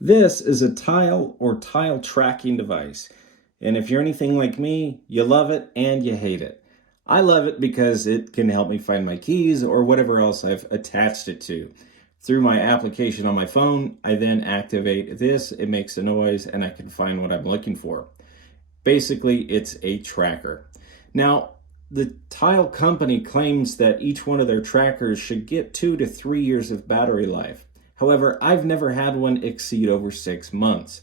This is a tile or tile tracking device. And if you're anything like me, you love it and you hate it. I love it because it can help me find my keys or whatever else I've attached it to. Through my application on my phone, I then activate this, it makes a noise, and I can find what I'm looking for. Basically, it's a tracker. Now, the tile company claims that each one of their trackers should get 2 to 3 years of battery life. However, I've never had one exceed over 6 months.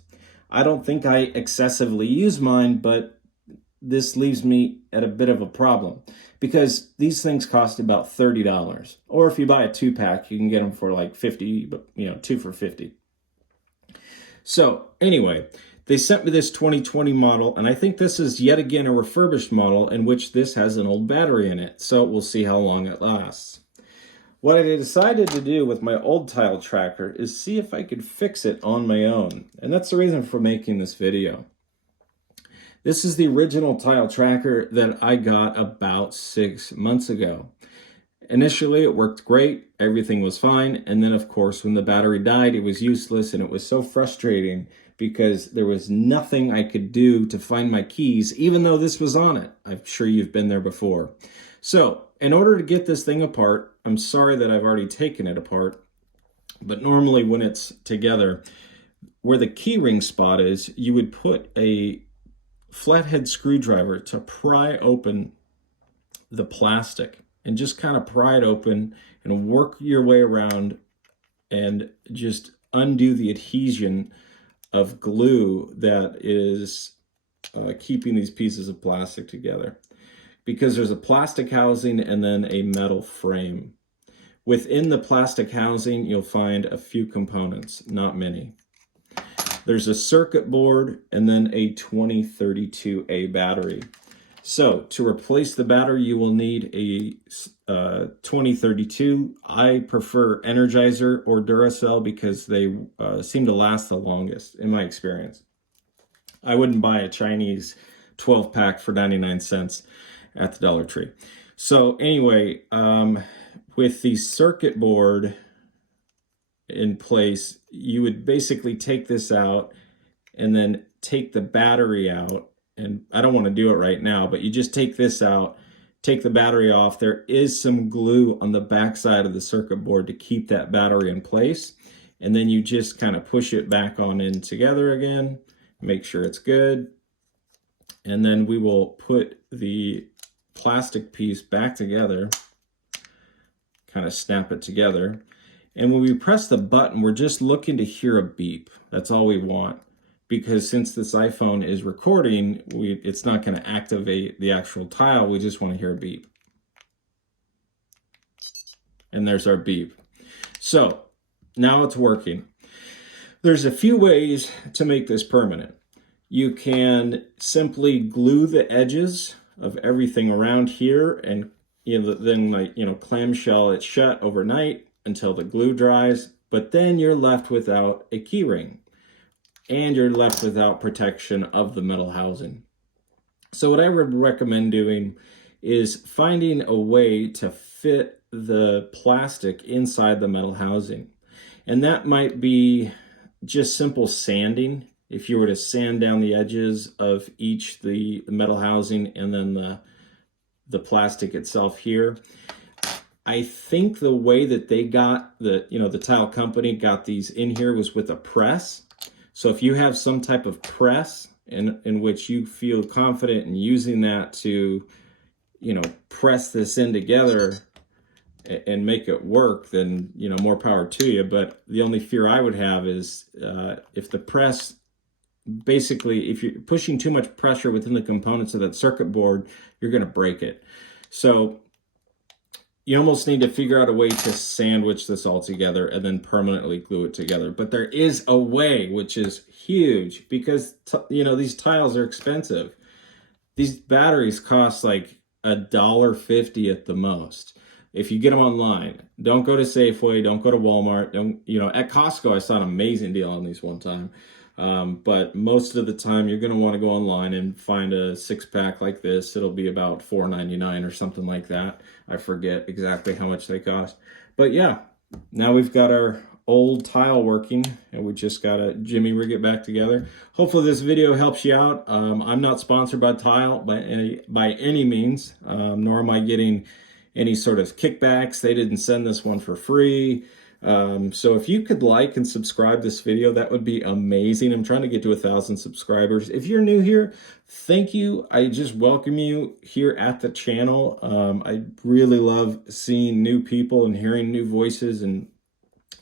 I don't think I excessively use mine, but this leaves me at a bit of a problem because these things cost about $30. Or if you buy a 2-pack, you can get them for like 50, but 2 for 50. So anyway, they sent me this 2020 model, and I think this is yet again a refurbished model in which this has an old battery in it. So we'll see how long it lasts. What I decided to do with my old tile tracker is see if I could fix it on my own. And that's the reason for making this video. This is the original tile tracker that I got about 6 months ago. Initially, it worked great, everything was fine, and then of course when the battery died, it was useless, and it was so frustrating because there was nothing I could do to find my keys, even though this was on it. I'm sure you've been there before. So, in order to get this thing apart, I'm sorry that I've already taken it apart, but normally when it's together, where the key ring spot is, you would put a flathead screwdriver to pry open the plastic and just kind of pry it open and work your way around and just undo the adhesion of glue that is keeping these pieces of plastic together. Because there's a plastic housing and then a metal frame. Within the plastic housing, you'll find a few components, not many. There's a circuit board and then a 2032A battery. So to replace the battery, you will need a 2032. I prefer Energizer or Duracell because they seem to last the longest, in my experience. I wouldn't buy a Chinese 12-pack for 99 cents at the Dollar Tree. So anyway, with the circuit board in place, you would basically take this out and then take the battery out. And I don't want to do it right now, but you just take this out, take the battery off. There is some glue on the back side of the circuit board to keep that battery in place. And then you just kind of push it back on in together again, make sure it's good. And then we will put the plastic piece back together, kind of snap it together. And when we press the button, we're just looking to hear a beep. That's all we want. Because since this iPhone is recording, it's not going to activate the actual tile. We just want to hear a beep. And there's our beep. So now it's working. There's a few ways to make this permanent. You can simply glue the edges of everything around here and then clamshell it shut overnight until the glue dries. But then you're left without a key ring. And you're left without protection of the metal housing. So what I would recommend doing is finding a way to fit the plastic inside the metal housing. And that might be just simple sanding. If you were to sand down the edges of each, the metal housing and then the plastic itself here. I think the way that they got the tile company got these in here was with a press. So if you have some type of press in which you feel confident in using that to, press this in together and make it work, then, more power to you. But the only fear I would have is if the press, basically, if you're pushing too much pressure within the components of that circuit board, you're going to break it. So you almost need to figure out a way to sandwich this all together and then permanently glue it together. But there is a way, which is huge, because these tiles are expensive. These batteries cost like $1.50 at the most. If you get them online, don't go to Safeway, don't go to Walmart. At Costco, I saw an amazing deal on these one time. But most of the time you're going to want to go online and find a 6-pack like this. It'll be about $4.99 or something like that. I forget exactly how much they cost. But yeah, now we've got our old tile working and We just got to jimmy rig it back together. Hopefully this video helps you out. I'm not sponsored by Tile by any means, nor am I getting any sort of kickbacks. They didn't send this one for free. So if you could like and subscribe this video, that would be amazing. I'm trying to get to 1,000 subscribers. If you're new here, thank you. I just welcome you here at the channel. I really love seeing new people and hearing new voices and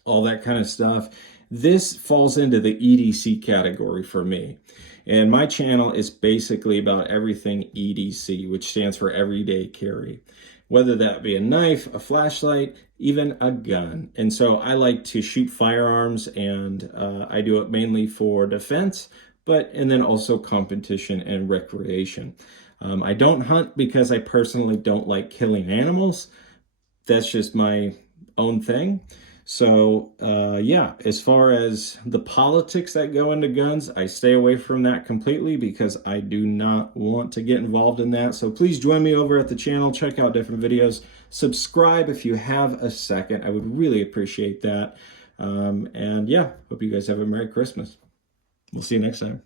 all that kind of stuff. This falls into the EDC category for me. And my channel is basically about everything EDC, which stands for everyday carry. Whether that be a knife, a flashlight, even a gun. And so I like to shoot firearms, and I do it mainly for defense, and then also competition and recreation. I don't hunt because I personally don't like killing animals. That's just my own thing. So yeah, as far as the politics that go into guns, I stay away from that completely because I do not want to get involved in that. So please join me over at the channel, check out different videos, subscribe if you have a second. I would really appreciate that. And yeah, hope you guys have a Merry Christmas. We'll see you next time.